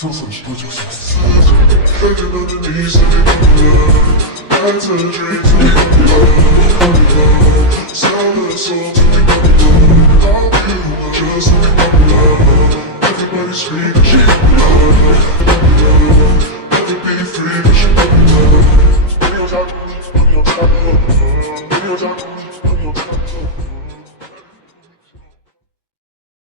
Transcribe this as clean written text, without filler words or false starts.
Someone put yourself begging on the knees, living on the line. Nights and dreams, living on the line. Sell the soul to me, on the line. Love you, just living on the line. Everybody screaming, she on the line. Never be free, but she on the line. Baby, I'm talking, baby, I'm talking, baby, I'm talking.